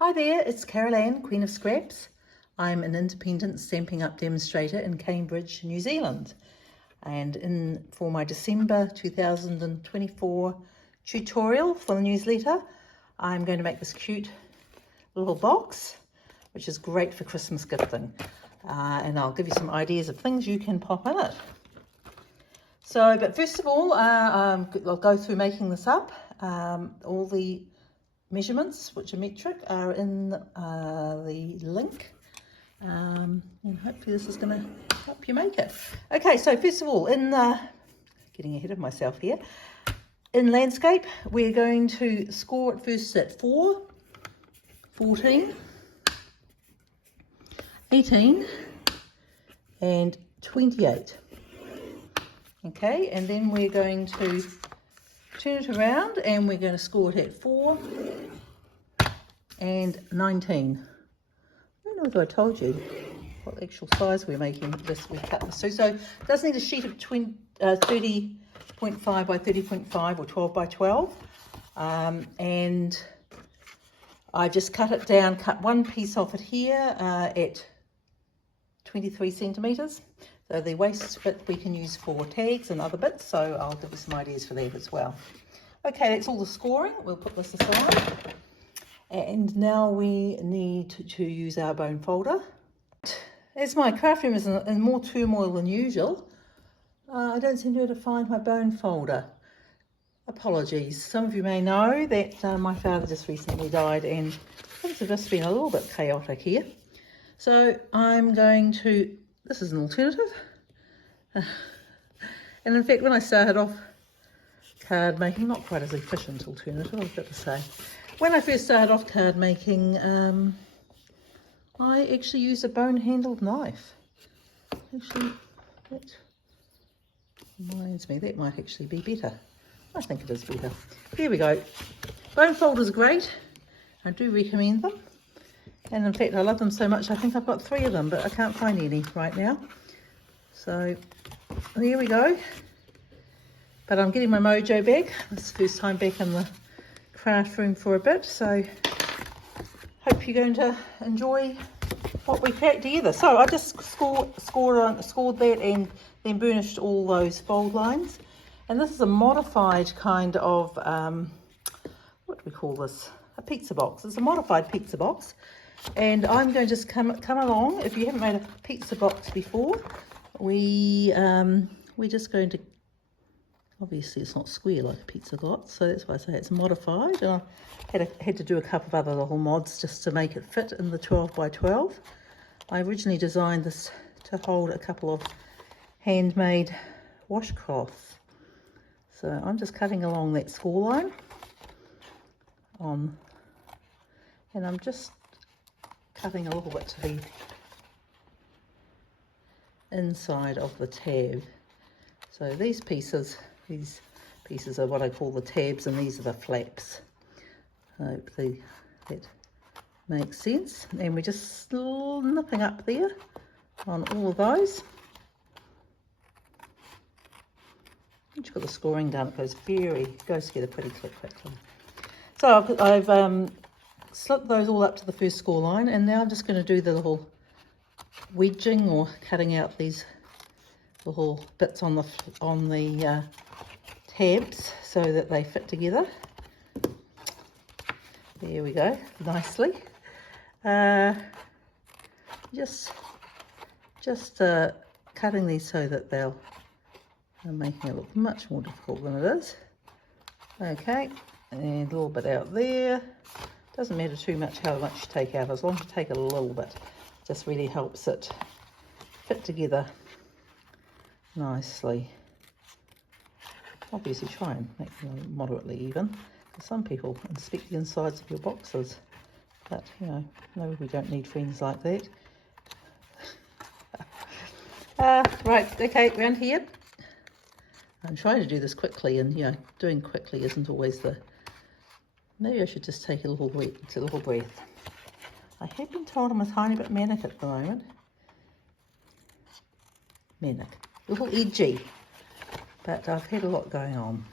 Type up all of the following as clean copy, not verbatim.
Hi there, it's Carol Ann, Queen of Scraps. I'm an independent Stampin' Up demonstrator in Cambridge, New Zealand. And for my December 2024 tutorial for the newsletter, I'm going to make this cute little box, which is great for Christmas gifting. And I'll give you some ideas of things you can pop in it. But first of all, I'll go through making this up. All the measurements, which are metric, are in the link, and hopefully this is going to help you make it. Okay, so first of all, getting ahead of myself here, in landscape, we're going to score it first at 4, 14, 18, and 28. Okay, and then we're going to turn it around and we're going to score it at 4 and 19. I don't know whether I told you what actual size we're making this. We cut this to. So it does need a sheet of 30.5 by 30.5 or 12 by 12. And I just cut it down, cut one piece off it here at 23 centimetres. So the waist bit we can use for tags and other bits, so I'll give you some ideas for that as well. Okay, that's all the scoring. We'll put this aside. And now we need to use our bone folder. As my craft room is in more turmoil than usual, I don't seem to be able to find my bone folder. Apologies. Some of you may know that my father just recently died and things have just been a little bit chaotic here. So I'm going to... This is an alternative. And in fact, when I started off card making, not quite as efficient alternative, I've got to say. When I first started off card making, I actually used a bone-handled knife. Actually, that reminds me, that might actually be better. I think it is better. Here we go. Bone folders are great. I do recommend them. And in fact, I love them so much, I think I've got 3 of them, but I can't find any right now. So, there we go. But I'm getting my mojo back. This is the first time back in the craft room for a bit, so hope you're going to enjoy what we packed together. So I just scored that and then burnished all those fold lines. And this is a modified kind of, what do we call this? A pizza box. It's a modified pizza box. And I'm going to just come along. If you haven't made a pizza box before, we're just going to, obviously it's not square like a pizza box, so that's why I say it's modified. And I had to do a couple of other little mods just to make it fit in the 12 by 12. I originally designed this to hold a couple of handmade washcloths. So I'm just cutting along that score line and I'm just cutting a little bit to the inside of the tab. So these pieces are what I call the tabs, and these are the flaps. Hopefully that makes sense. And we're just nipping up there on all of those. Once you've got the scoring done, it goes together pretty quickly. So I've slipped those all up to the first score line, and now I'm just going to do the little wedging or cutting out these little bits on the tabs so that they fit together. There we go, nicely. Just cutting these so that they're making it look much more difficult than it is. Okay, and a little bit out there. Doesn't matter too much how much you take out, as long as you take a little bit. Just really helps it fit together nicely. Obviously try and make them moderately even. Some people inspect the insides of your boxes, but you know, no, we don't need friends like that. Right, okay, round here. I'm trying to do this quickly, and you know, doing quickly isn't always the... Maybe I should just take a little breath. I have been told I'm a tiny bit manic at the moment. Manic. A little edgy. But I've had a lot going on.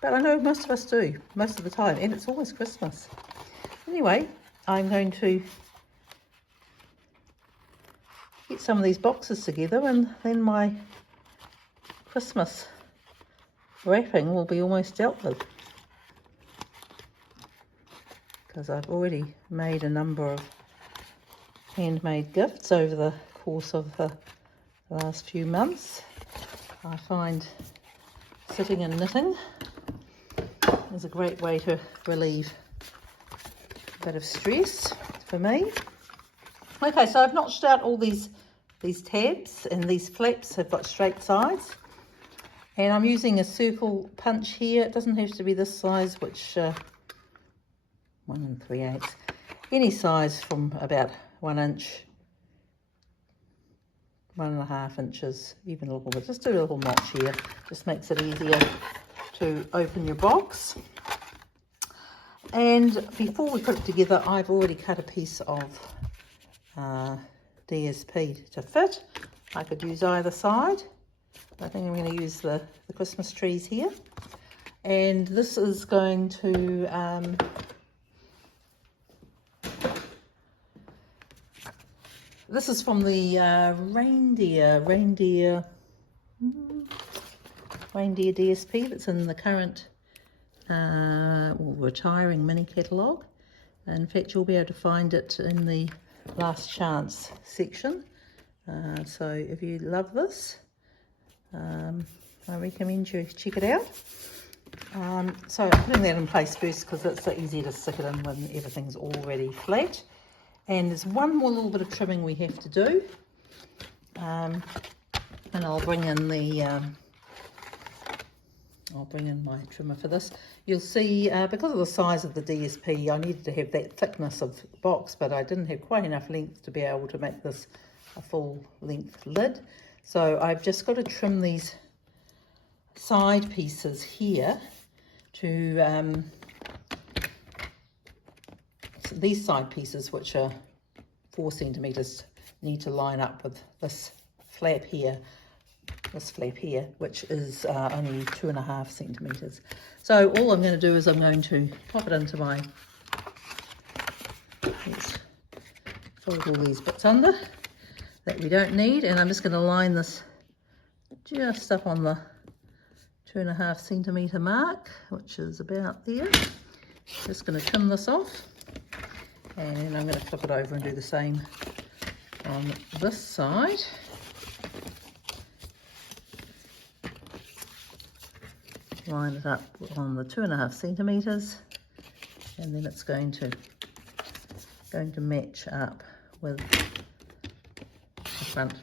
But I know most of us do, most of the time, and it's always Christmas. Anyway, I'm going to get some of these boxes together, and then my Christmas wrapping will be almost dealt with. Because I've already made a number of handmade gifts over the course of the last few months. I find sitting and knitting is a great way to relieve a bit of stress for me. Okay, so I've notched out all these tabs, and these flaps have got straight sides. And I'm using a circle punch here. It doesn't have to be this size, which 1 3/8. Any size from about 1 inch, 1.5 inches, even a little bit. Just do a little notch here. Just makes it easier to open your box. And before we put it together, I've already cut a piece of DSP to fit. I could use either side. I think I'm going to use the Christmas trees here. And this is going to this is from the Reindeer DSP that's in the current retiring mini catalogue. In fact, you'll be able to find it in the last chance section. So if you love this, I recommend you check it out. So I'm putting that in place first because it's so easy to stick it in when everything's already flat. And there's one more little bit of trimming we have to do. And I'll bring in my trimmer for this. You'll see, because of the size of the DSP, I needed to have that thickness of box, but I didn't have quite enough length to be able to make this a full length lid. So I've just got to trim these side pieces here to these side pieces, which are 4 centimeters, need to line up with this flap here, which is only 2.5 centimeters. So all I'm going to do is I'm going to pop it into my, let's fold all these bits under that we don't need, and I'm just going to line this just up on the 2.5 centimeter mark, which is about there. Just going to trim this off, and I'm going to flip it over and do the same on this side. Line it up on the 2.5 centimeters, and then it's going to match up with the front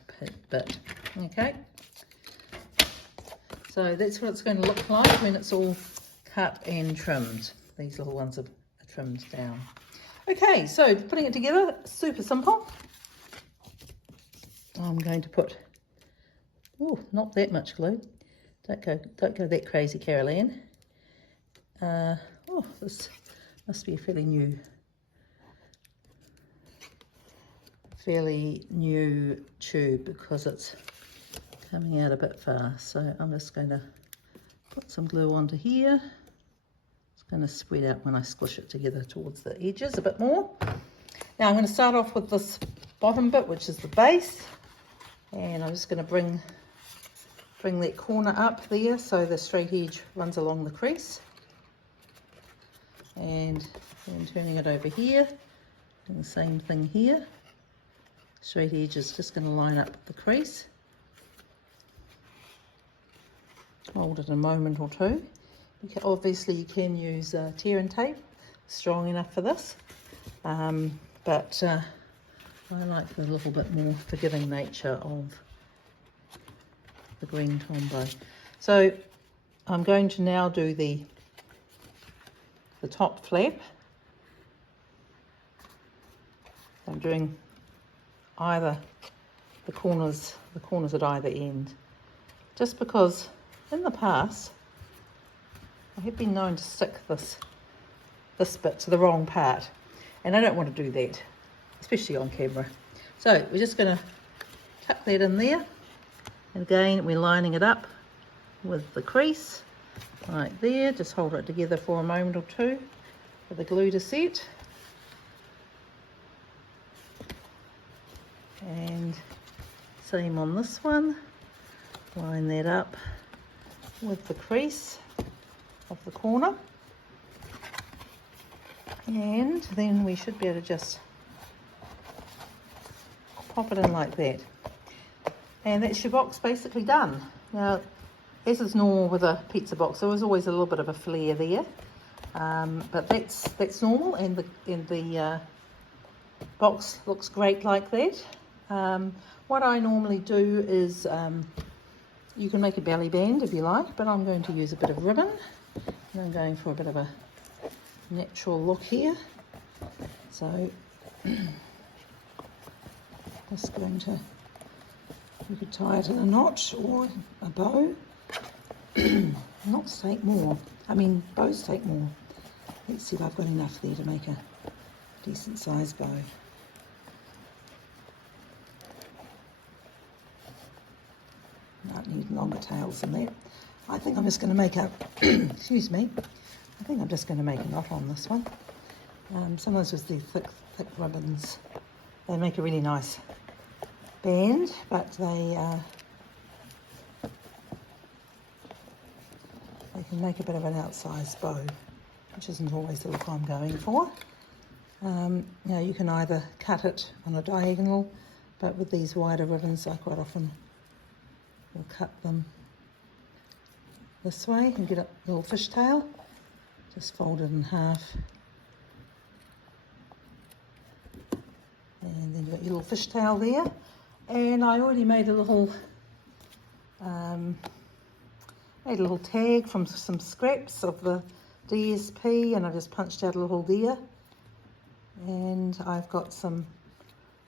bit. Okay, so that's what it's going to look like when it's all cut and trimmed. These little ones are trimmed down. Okay, so putting it together, super simple. I'm going to put, oh, not that much glue. Don't go that crazy, Carol Ann. Oh, this must be a fairly new tube because it's coming out a bit fast. So I'm just going to put some glue onto here. It's going to spread out when I squish it together towards the edges a bit more. Now I'm going to start off with this bottom bit, which is the base, and I'm just going to bring that corner up there so the straight edge runs along the crease, and then turning it over here, doing the same thing here. Straight edge is just going to line up the crease. Hold it a moment or two. Obviously you can use tear and tape, strong enough for this, but I like the little bit more forgiving nature of the green tombow. So I'm going to now do the top flap. I'm doing either the corners at either end, just because in the past I have been known to stick this bit to the wrong part, and I don't want to do that, especially on camera. So we're just going to tuck that in there. And again, we're lining it up with the crease, Right there, just hold it together for a moment or two for the glue to set. And same on this one, line that up with the crease of the corner. And then we should be able to just pop it in like that. And that's your box basically done. Now, as is normal with a pizza box, there was always a little bit of a flare there, but that's normal, and the box looks great like that. What I normally do is, you can make a belly band if you like, but I'm going to use a bit of ribbon, and I'm going for a bit of a natural look here. So just going to, you could tie it in a knot or a bow. Knots take more, bows take more. Let's see if I've got enough there to make a decent sized bow. Might need longer tails than that. I think I'm just going to make a, excuse me, I think I'm just going to make a knot on this one. Sometimes with the thick ribbons, they make a really nice band, but they can make a bit of an outsized bow, which isn't always the look I'm going for. Now you can either cut it on a diagonal, but with these wider ribbons I quite often will cut them this way and get a little fishtail. Just fold it in half. And then you've got your little fishtail there. And I already made a little tag from some scraps of the DSP, and I just punched out a little there. And I've got some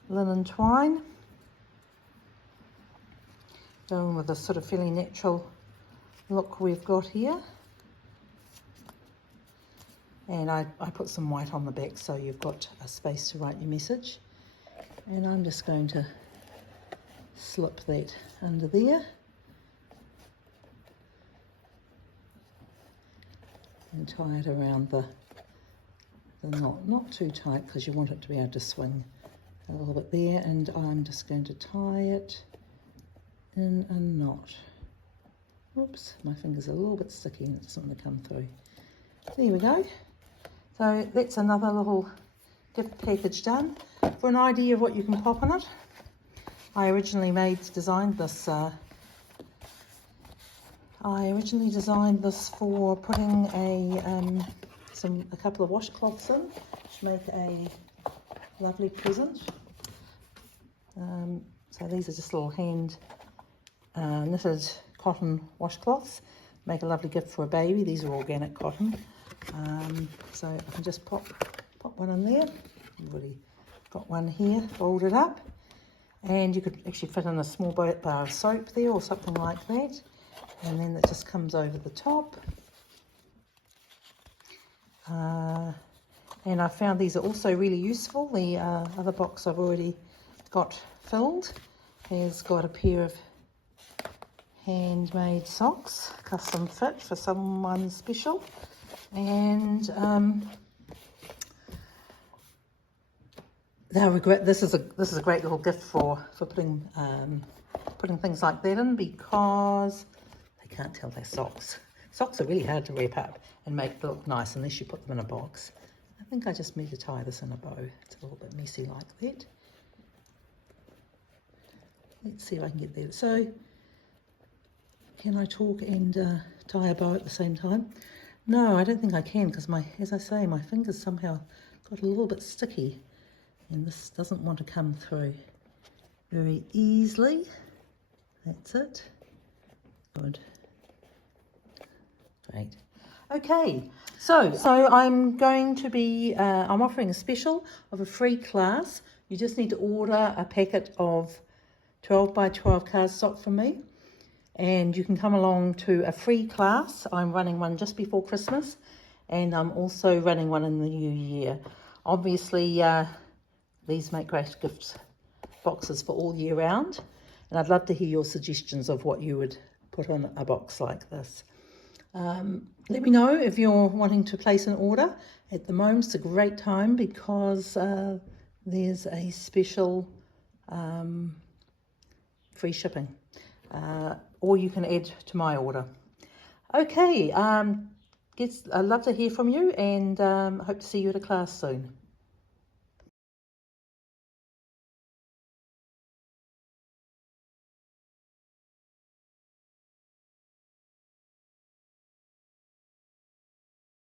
linen twine, going with a sort of fairly natural look we've got here. And I put some white on the back so you've got a space to write your message. And I'm just going to slip that under there. And tie it around the knot, not too tight because you want it to be able to swing a little bit there. And I'm just going to tie it in a knot. Oops, my finger's a little bit sticky and it doesn't want to come through. There we go. So that's another little gift package done. For an idea of what you can pop in it, I originally designed this for putting a couple of washcloths in to make a lovely present. So these are just little hand knitted cotton washcloths. Make a lovely gift for a baby. These are organic cotton. So I can just pop one in there. I've already got one here folded up, and you could actually fit in a small bar of soap there or something like that, and then it just comes over the top. And I found these are also really useful. The other box I've already got filled has got a pair of handmade socks, custom fit for someone special, and this is a great little gift for putting things like that in, because they can't tell they're socks. Socks are really hard to wrap up and make look nice unless you put them in a box. I think I just need to tie this in a bow. It's a little bit messy like that. Let's see if I can get there. So, can I talk and tie a bow at the same time? No, I don't think I can, because as I say, my fingers somehow got a little bit sticky, and this doesn't want to come through very easily. That's it. Good. Great. Okay, so I'm going to be, I'm offering a special of a free class. You just need to order a packet of 12 by 12 cardstock from me, and you can come along to a free class. I'm running one just before Christmas, and I'm also running one in the new year. Obviously, these make great gift boxes for all year round, and I'd love to hear your suggestions of what you would put in a box like this. Let me know if you're wanting to place an order. At the moment, it's a great time because there's a special free shipping. Or you can add to my order. Okay, I'd love to hear from you, and hope to see you at a class soon.